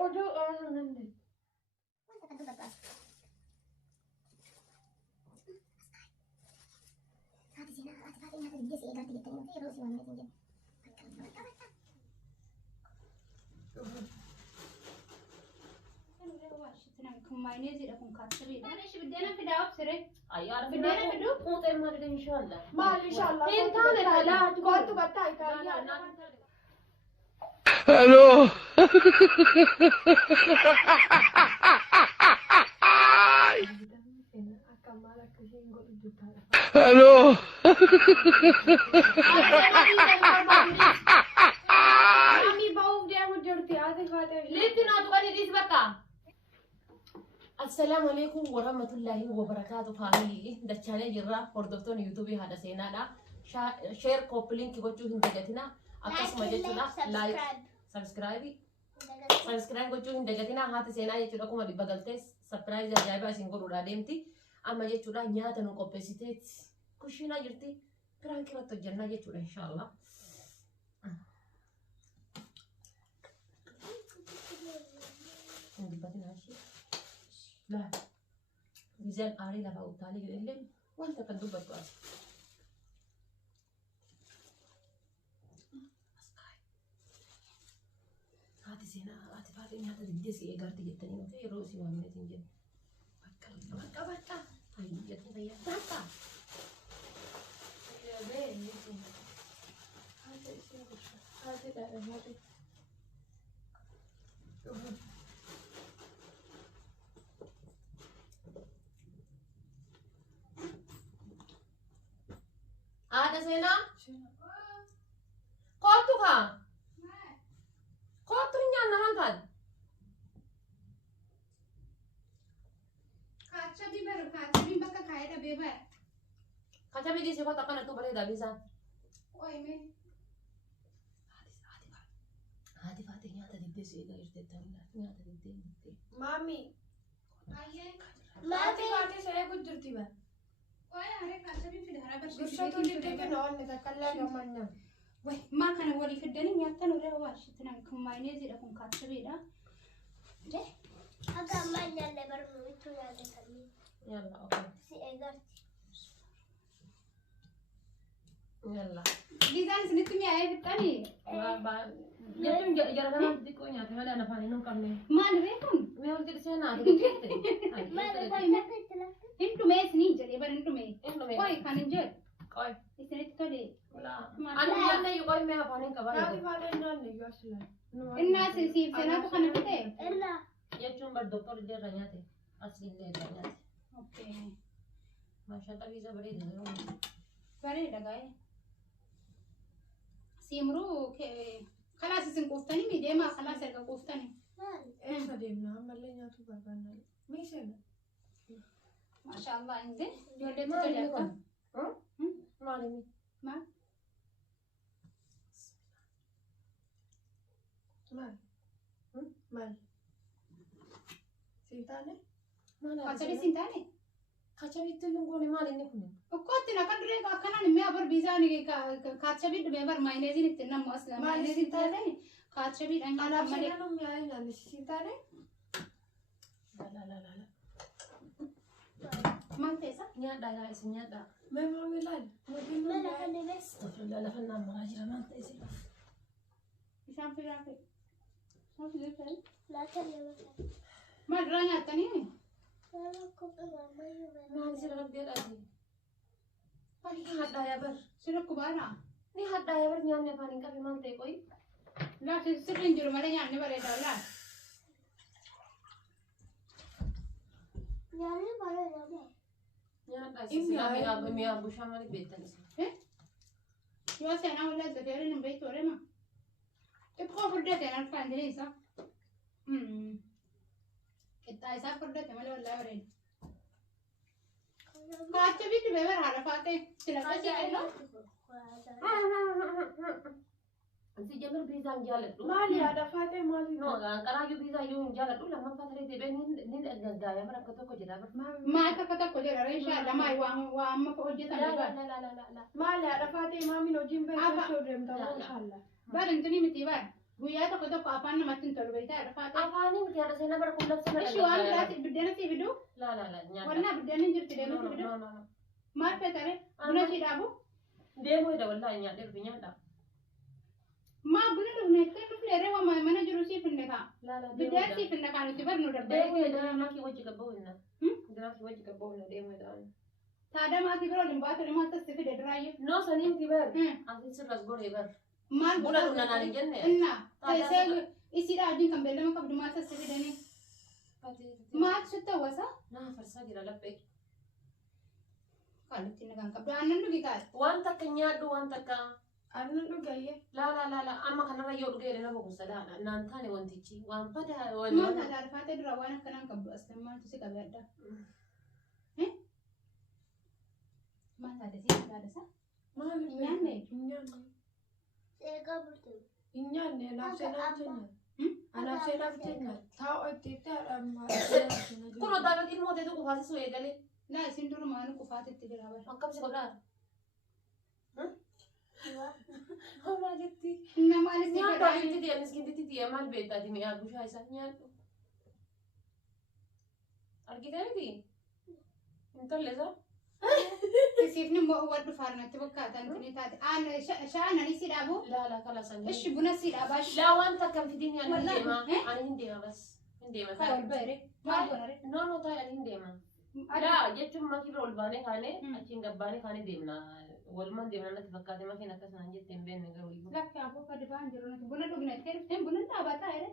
أودو أنا نندي. هذه زينة هذه هذه الجزء اللي قاعد يتكلم فيه روسي وأنا تنجم. كماينيز لكم كاتبين انا ايش بدينا في داوب سري أيار بدينا في دو مو طيب ما إن شاء الله ما إن شاء الله إن كان لا كنت بتاعي الو الو مامي باو دي مجرتي هذه خاطر ليتنا تقولي دي بقى السلام عليكم ورحمة الله وبركاته فاميلي دچانه جرا هردفتون يوتيوب هذا سينادا شير كوبي لينك gochuu hin dagatina akkasuma jechuudha like subscribe gochuu hin dagatina haati seenaa jechuudha kuma dibba galtee surprise ajaa'iba isin godhuudha deemti amma jechuudha nyaata nu qopheessiteet kushiina jirti prank irratti hojjannaa jechuudha inshallah لا ميزان قاري لها وطالي الليل وانت كدوب الدواس هاتي زينة هاتي فاتني هاتي الديسي ايقارتي جتني وفي روسي وعملت انجل بكا هاي جتني ضيع بكا يا بيه هاتي هاتي هذا زينة قطوها قطو هني أنا هنقل كاتبي بر كاتبي بكا كايدا بيبر كاتبي دي سيكون تقنا تو بريدا بيزا ويمين هذه فاتي نياتا دي سيدا يرتدان نياتا دي مامي ايه ما في سيا مجرتي بقى وي هري كاتبي في دهرا برشي قصته اللي تكنون نتكلم عنها وي ما كان ولي في الدنيا ياتن ولا هو شتنا كماينيز لكم كاتبين ده أكمل يلا برمي تونا ذكرني يلا اوكي سيجارتي يلا جيزان سنتمي اي بالتاني جتم جرنا ديكو نياتا هلا انا فاني نو كرني ما نريكم मैं और तेरे से ना देखते انتو ما سنين جري بر انتو ما انه मैं कोई खाने जर कोई इसने तो दे لا انا ما नहीं कोई मैं अपने कबार هذه فاتي نان يوصل الناس يسيب سنة تو खाने पते إلا ये चुम्बर दोपहर दे रहे थे असली ले रहे थे ओके माशाल्लाह वीजा बड़ी दे रहे हैं बरे लगाए سيمرو خلاص اسم كفتني ميدي ما خلاص ارجع كفتني ايش بدينا هم اللي ناتو بربنا ميشنا ما شاء الله عندي جولة تجاكم ما علمي ما مال سيتاني ما لا كاتري سنتاني كاتبي تلونغوني ما علمي كنا وكنت نكدر كنا نمي أبر بيزاني كاتشبي دبيبر ماينيزي نتنا مسلا ماينيزي تاني كاتشبي أنا بسيطة نمي عين عندي سيتاني لا ما تيسا نيادا لا اسم نيادا ما هو ميلاد ما لحد بس استغفر الله لا فنان مراجع ما انت اسم إيشان في رافي ما في ذكر لا تلي ما دراني أتاني لا كوب ما يبغى ما نسير ربي الأدي فاني هادا يا بر سيرك كبارا ني هادا يا بر نيان نفاني كافي ما انت كوي لا سيرين جرو مالي يعني بريدا لا يعني بره ده نيادا اسم مي ابو شامل بيتني يو سنة ولا زكريا نبيت ورما تبغى فردة أنا فاندري صح كتايسا فردة مالي ولا ورين كاتشبي دبيبر عرفاتي تلاقي شيء si jamur bisa jalan tu مالي هذا فاتي مالي no karena you bisa you jalan tu lama pasal itu ben nin gaya mereka tu kau jalan ما كفتا كجرا إن شاء الله ما يوام ما كوجي لا تاني لا لا لا لا مالي هذا فاتي مامي نو جيم بيت أبا. شو دريم تمام إن شاء الله بار انتني متيبار Guyyaa tokko afaan namatti hin tolu beektaa dhufaate. Afaanii miti haadha seenaa bara qullabsa Ishi waan biraati buddeena si fiduu. La nyaata. Wallaa buddeena hin jirti deemee si fiduu. Maal feetare? Buna si dhaabu? Deemuu hidha wallaa nyaadhee dhufi nyaadha. Maa buna dhufne itti dhufne reewa mana jiru si finne kaa. Buddeena si finne kaa nuti barnu dabbee. Deemuu hidha maakii wajji gabboo hinna. Giraafii wajji gabboo hinna deemuu hidha. Taada maatii biroo limbaatu limaa tasti fide duraayyuu. No sanii miti bar. Asiin sirras godhee bar. Maal Buna dhugna naan hin jenne. Innaa. Teessee isiidha ajiin kan beellama qabdu maa tasti fidanii. Maal sitta wasa? Naa farsaa jira laphee. Kan ittiin kan qabdu aannan dhugi kaas. Waan takka nyaadhu waan takka. Aannan dhugayye. La amma kanarra yoo dhugee dha nama gusadaadha. Naan taane wantichi waan badaa Maal taata arfaatee dura waan akkanaan qabdu aslan maaltu si qabee adda. Maal taate si taadasa? Maal Nyaanne. nyaanne. Seeqa bultu. Nyaanne anaaf seenaaf jenna. Anaaf seenaaf jenna. Taa'u itti haadha kun odaadha ilmoo teetu kufaasisuu eegalee. Naa isin durumaanu qufaatetti jira bara. Akkam si godhaa? Homaa jetti. Namaanis ni Nyaata godhaa. ofiitti deemis miskintitti tiya maal beektaati mi'aa bushaa isaa nyaadhu. Argitee miti? Hin tolle isaa? Isiifni immoo waan dhufaar natti fakkaatan tuni taate. Sha'anani si dhaabu? Laala kala sanyii. Ishi buna si dhaabaa. Laa waan takka fidin ani hin Wallahi, deema. Ani hin deema bas. Hin deema. Kaa ol bahire. Maal godhare? No taa'e ani hin deema. Laa jechuun makii bira ol baanee kaanee achiin gabbaanee kaanee deemna. Walumaan deemna natti fakkaate makiin akkasumaan jettee hin beekne garuu iyyuu. Lakki aboo gadi ba'an jiru nati buna dhugne itti dhufteen buna dhaabaa taa'e.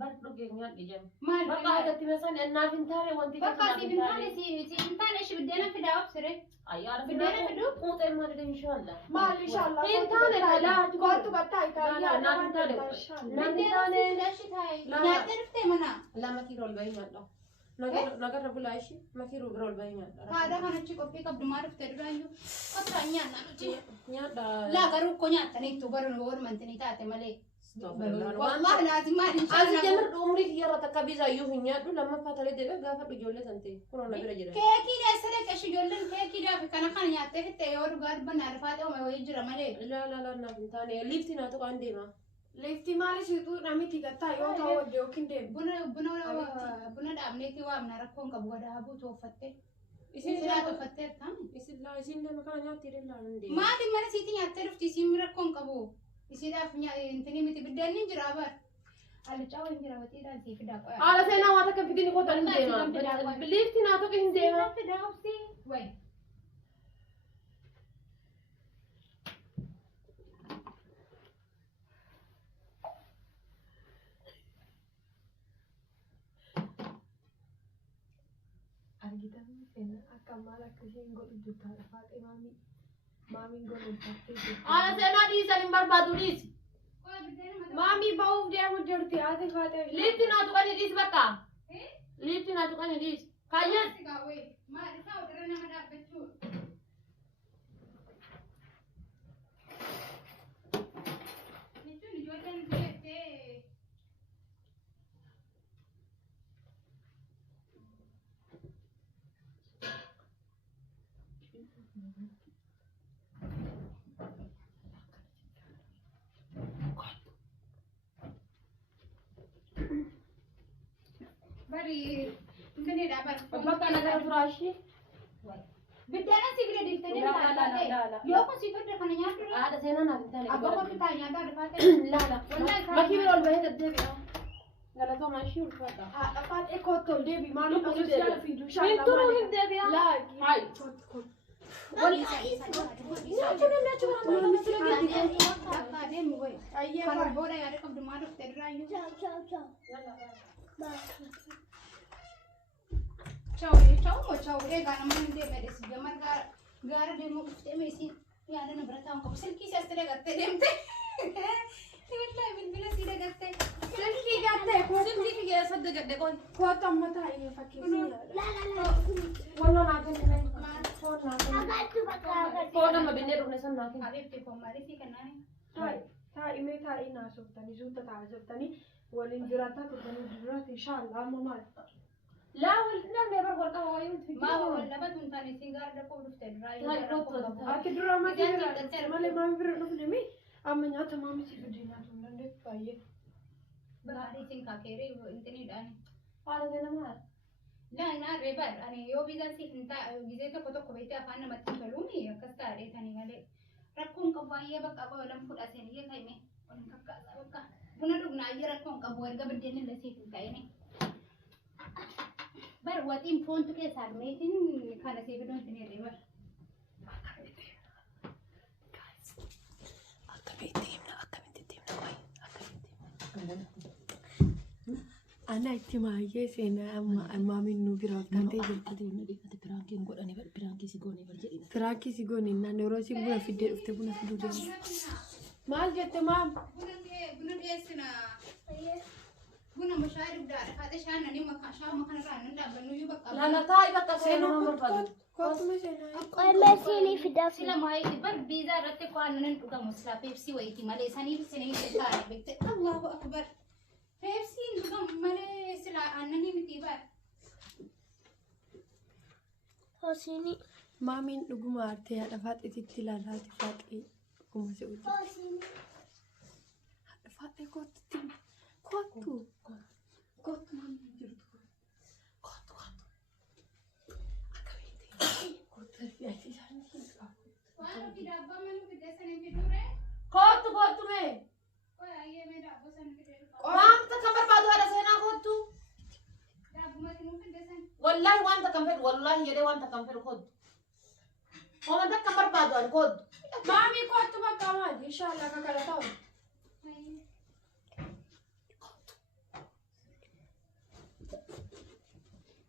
Bar dhugee nyaadhe jedhamu. Maal Bakka addatti meeshaan ennaaf hin taane wanti bakka siif hin taane si hin taane ishi buddeena fidaa obsire. Ayyaana Buddeena fiduu? Quuxee maal inshallah. Maal inshallah. Hin taane laa Kootu battaa Itaaliyaa. Naan hin taane. Naan hin taane. Ishi taa'e. Nyaattee dhuftee mana. Lama kiiroo ol bahee nyaadha. Nagarra bulaa ishii makiiroo bira ol bahee nyaadha. Haadha kanachi qophii qabdu maa dhuftee duraayyuu. Qotaa nyaannaa nuti. Nyaadha. Laa garuu ko nyaattaniitu baruun walumantinii taate malee. Waan Wallahi laazim maal hin Asi jamar umri kiyarra takka biza iyyuu hin nyaadhu lammaffaa talee deebi'ee gaafa ijoollee san ta'e kunoo na bira jira. Keekii dheessanii qashi ijoolleen keekii daafi kana nyaattee fittee yoo dhugaa dubbannaa dhufaa ta'u wayii jira malee. La naaf hin taane liifti naa tuqaan deema. Lifti maali situ namitti gattaa yoo ta'u wajji yookiin deemu. Buna dhaabneetii waamna rakkoon qabu gadaa buutu uffattee. Isin Silaa uffattee taane. isin nama kana nyaatti illee hin deema. Maatiin mana siitii nyaattee dhufti isiin rakkoon qabu. Isiidhaaf intini miti biddeen hin jira bar. Allicaa hin jira watiidhaan sii fidaa qoyaa. Haala seenaa waan akka fidini kootan hin deema. Liifti naa tuqi hin deema. Fidaa ofsi. Wayi. Argitan akka maal akka isheen godhu jirtu haadha faaqee maamiin godhu uffattee jirtu. Haala seenaa dhiisan hin barbaadu dhiisi. Maamii ba'uuf deemu jirti haati faaqee. Liifti naa tuqani dhiisi bakka. Liifti naa tuqani dhiisi. Kaayyaan. Maal isaa odara nama dhaabbachuu. Jechuun ijoolleen jettee. Bari intini dhabar. Bakka nagara furaashii. Biddeena si bira diiftanii La. yoo kun si tolche kana nyaadhu dha. Haadha seenaa naaf hin taane. Abbaa kottu taa nyaadhaa dhufaate. Laala. Makii bira ol bahee deddeebi'a. Galatoomaa ishii ulfaata. Haadha faaqee kootu ol deebi maamii ba'uuf deemu fiiduu Hin turuu hin deebi'a. Laagi. Hayi. Akka adeemu wayi. Kana booda yaada qabdu maa dhuftee duraayyuu. Ciao, egaa nama hin deemne dheessi gamar gaara deemuu dhuftee meesii yaada na bira taa'u qabu. Silkii si asirra gattee deemte. Wallahi bilbila si dagattee. Silkii gattee Silkii kiyya sadda gadde qoy. kootu amma taa'ee fakkeessii. Walloo naa kenne. Foon naa kenne. Agattu bakka agattu. Foon amma binnee dhufne san naa kenne. Abeebte koo maalii si kennaani? Taa'imee taa'ee naasoftanii suuta taa'aa jirtanii waliin jiraataa turtanii duratti inshaallah amma maal? Laa wal namni bar wal qaba wayii miti. Maa wal dhabatu hin taane si gaara dhaquu dhuftee duraayyuu. Taa'e kottu. Ati dura malee maamii bira dhufne mi? Amma nyaata maamii si fidee nyaatu hin dandeessu baay'ee. Baadhiitiin kakeeree intiniidhaan. Haala gana maal? Naa reebar ani yoo biizaan siif hin ta'a gizee tokko beekte afaan namatti hin toluumi akkas taa'eetanii malee. Rakkoon qabu baay'ee bakka qabalan fudhateen iyyee ka'ime waliin fakkaata bakka. Buna dhugnaa iyyee rakkoon qabu erga biddeen illee siif hin ta'ine. Bar waxiin foontu keessaa dhumeetiin kana siif fiduun isin hirree bar. Ana itti maayyee seenaa maamiin nu biraa taatee jirti. Piraankii si goone naan yeroo si buna fiddee dhufte buna fiduu deemu. Maal jette maam? Buna dhiyeessina. Buna mashaa dugdaadha. Haadha shaananii shaama kanarraa nan dhaabbannu iyyuu bakka. Lalataa bakka seenuu nama barbaadu. Kootuma seenaa. Qoyme siinii fidaa fi Sila maayiti bar biizaa irratti qo'annan dhugamu silaa peepsii wayiiti malee saniif isinii taa'e beekte. Allahu akbar. Peepsiin dhugamu malee silaa aannanii miti bar. hoosiinii. Maamiin dhuguma aartee haadha faaxeetitti ilaalaati faaxee dhuguma si hojjetu. Hoosiinii. Haadha faaxee kootutti kootu kootu maamiin jirtu kootu akka beekte kootu fi ati isaanii hin qabu. Waan ofii daabbaa manuu fidee sanii fiduree. Kootu mee. Qoy ayyee mee daabboo sanii fidee dhufa. Wanta kan barbaadu haadha seenaa kootu. Daabbumatti nuu fidee sanii. Wallahi wanta kan fedhu wallahi jedhee wanta kan fedhu kootu. Wanta kan barbaadu ani kootu. Maamii kootu bakka maali? Inshallah kakala ta'u.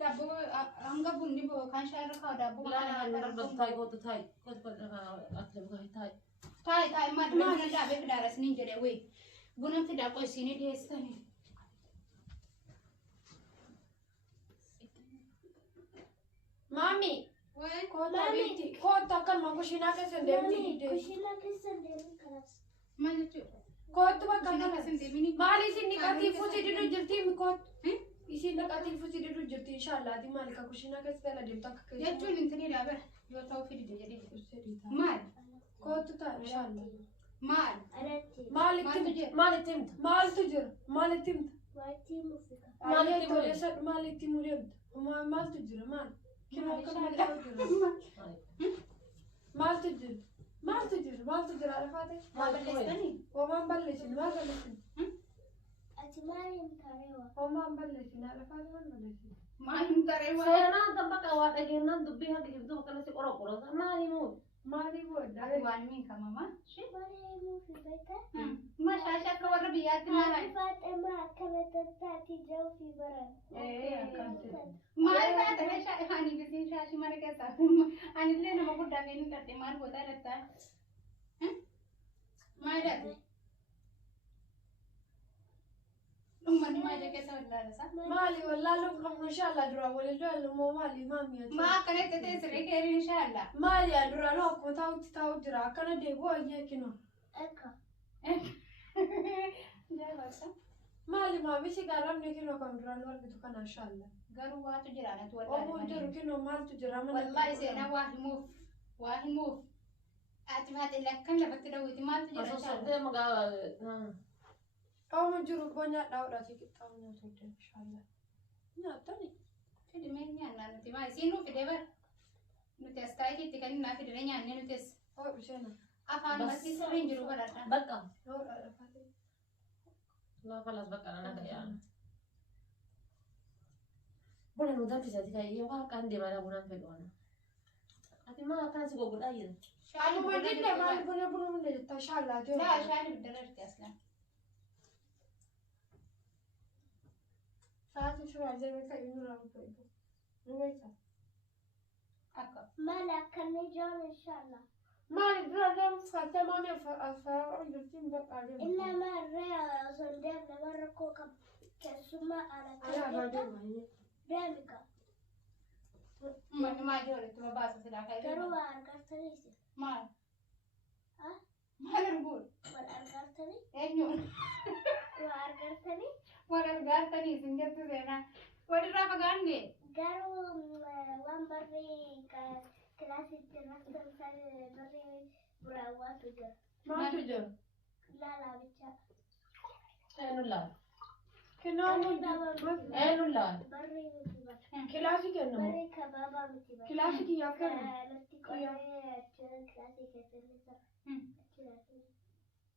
Daabboo hanga bunni boo kan shaarra kaa'u daabboo Taai kootu taai. Kootu taai. taa'e madda buna dhaabee fidaara isiniin jedhee wayii buna fidaa qoy isinii dhiyeessitanii. Maami, Wayi kota biti, kota kan mau kusina ke sendiri di. Kushina keessa deemuun kanas. maal jechuudha? Kota bakka Kushina kana. keessa hin deemini. Maali isin nikatiifu si didu jirti mi kot? Isin nikatiifu si didu jirti inshallah di maali ka kusina ke sela deemta akka keessa. Jechuun intini dhaabara yoo ta'u fidide jedhee. Maal? Kota ta inshallah. Maal? Alatti. Maali Maaltu timta? jira? Maali timta? Maal tu jira? Maali timta? Waatii mufika. Maali Maali timta? timta? Yesa maali timu deemta? Maal tu jira? Maal? Kino kan maali jira? Maal tu jira? Maal tu jira? Maal tu jira? Arafate? Maal balleessanii? Oman balleessin, maal balleessin? Ati maaliin tareewa? Oman balleessin, arafate maal balleessin? Maal hin taree waa? Seenaa tabbata waa dhageenyaan dubbii haqa ibsu akkanatti qorqorrota. Maali moo? Maali booda? Ati waan miin kamamaa? Maali mufi beektaa? Mashaasha akka warra biyyaatti maal? Haati Faaxemaa akkana tattaati jiru fi baran. Maal taate meeshaa ani bisiin shaashii mana keessaa anillee nama guddaa fi inni gadhee maal gootaa dhattaa? Maal dhaate? Uummanni maal keessa wallaalasa? Maali wallaaluun qabnu inshallah dura waliin lollu moo maali maami ati? Maa akkanatti ta'e sirrii keerii inshaallah. Maali yaa dura loo akkuma taa'utti jira akkana deebi'u ayyee kino. Akka. Jaalladha. Maali maami si gaaramne kino kan duraan argitu kana inshallah. Garuu waatu jira anatu Obbo jiru kino maaltu jira mana. Wallahi seenaa waa himuuf. Ati baate lakkan lafatti dawwiti maaltu jira Asoo inshallah. soddee magaa. Qaama jiru bonya dhaawudhaati qixxaawu nyaatu hojii inshallah. Nyaatani. Fidimee nyaannaa nuti maa isiin nuu fidee bara. Nuti as taa'eetti kan innaa fidire nyaannee nutis. Oo bisheena. Afaan matti sirriin jiru baradha. Bakka. Oo dhaadhafaate. Lafa las bakka nana gayaan. Buna nu danfisati ta'e yoo waaqaan deemaa bunaan fedhu ana. Ati maal akkaan si goggodhaa jira? Amma dinne maali buna buna hunde jetta inshallah tee. Shaani biddara jirti aslaan. Saati suuraa jirme ka inni ramu fedhu. Nuwesa. Akka. Maali akkanni jiran inshallah. Maali dura deemu fattee maami afaa jirtiin bakka deemu. Inna maarree osoo hin deemne warra koo kan keessummaa Ayaa ala baaduu deemika. Uummanni maa jira walitti babaasa silaa ka'ee. Garuu waa argartaniisi. Maal? Ha? Maal arguun? Wal argartanii? Eenyuun? Waa argartanii? Wal argaartanii isin jettu seenaa. Walirraa fagaanne. Garuu waan barri kilaasitti rakkoon barri buraawwaatu jira. Maaltu jira? Lala bicha. Eenyullaan? Kinaamuu Eenyullaan? Barri miti bar. kilaasii kennamu. Barri kababa miti bar. Kilaasii kiyyaaf kennamu. Latti qoree achirra kilaasii keessatti sara.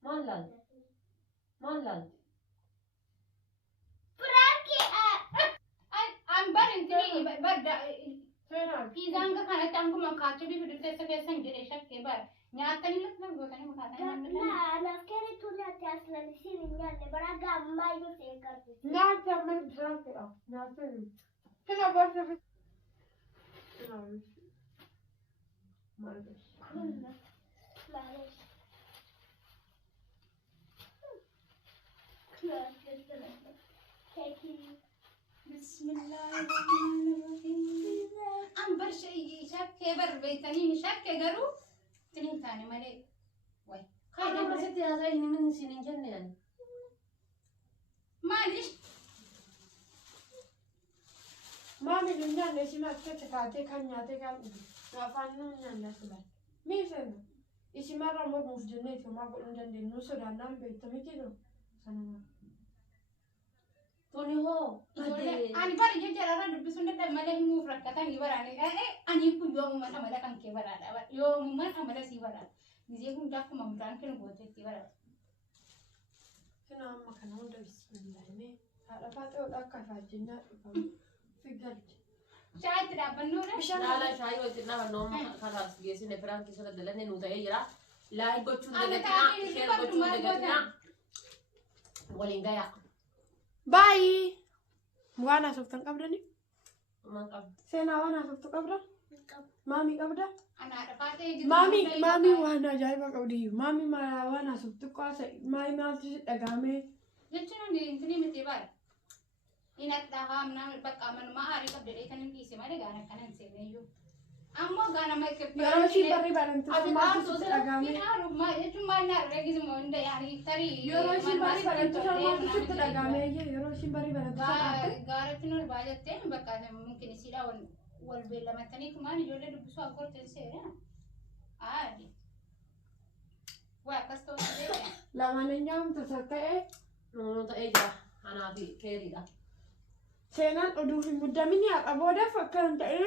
Maal laalti? Maal laalti? Furaanki An barin tini badda Seenaan. piizaan ka kanatti anguma kaachuu bifa dugdeessa keessan jedhee shakkee bar nyaatanii lafa gootanii makaatanii anaaf kenni tuuti ati aslan isin hin nyaanne bara gammaa iyyuu ta'e qarbu. Nyaata amma bishaan fedha. Nyaata hin. Kina barsa fi. Maal Maaleesh. Keekii. bismillahirrahmanirrahiim an bar shakkee bar beeytanii shakkee garuu tiniin taane malee way Kan akkasitti haasaa hin himin isin hin jenne ani. maalish Maami hin nyaanne isin akkatti kaatee kan nyaatee kan dhugu. Afaan nu nyaanne asilaan. Mii seena. Isimarra mormuuf jennee itumaa godhuu hin dandeenyu sodaannaan beektamii jiru. Sanuma. Tuni hoo? ijoollee ani bara jajjararra dubbisuun dadhabe malee himuuf rakkatanii baraane ani kun yoomummaan amala kan kee baraadha yoomummaan amala sii baraadha gizee hundaa akkuma mudaan kennu gooteetti baraadha. Kina amma kana hunda bismillahimee. Haadha faaxoodha akka faajjinnaa dhufamu. Figalti. Shaayitti dhaabbannoodha. Laalaa shaayii walitti dhaabannoo kanaas geessine firaan keessa dallanne nu ta'ee jira. Laayii gochuun Ana dagatinaa, taa'ee ishee dubbatu gochuun maal dagatinaa. Waliin gayaa. Baay'ee. Waan haasoftan qabdani? Maan qabu. Seenaa waan haasoftu qabda? Maamii qabda? Anaadha faatee Maamii waan ajaa'iba qabdi. Maamii waan haasoftu qaasa. Maamii maaltu dhagaame? jechuun intini miti baadha. Inadha haamna bakka manuma aarii qabda dheetanii dhiise malee gaana kanan seeneyyuu. Ammoo gaana makkee Yeroo ishii barri barantu maaltu dhagaame? Inaarummaa jechuun maal naa reegizmoo hunda yaanii tarii. Yeroo ishii barri barantu maaltu dhagaame? Yeroo ishii barri barantu Gaaratti nu baay'attee bakka mungkin isiidha wal beellamatanii kumaan ijoollee dubbisuu aggoorteen seera. Aadi. Waa akkas ta'uu dandeenya. lamaan nyaamtu ta'ee Nu ta'ee jira. Anaa fi keeriidha. seenaan oduu hin muddamini haqa boodaaf akka hin ta'e.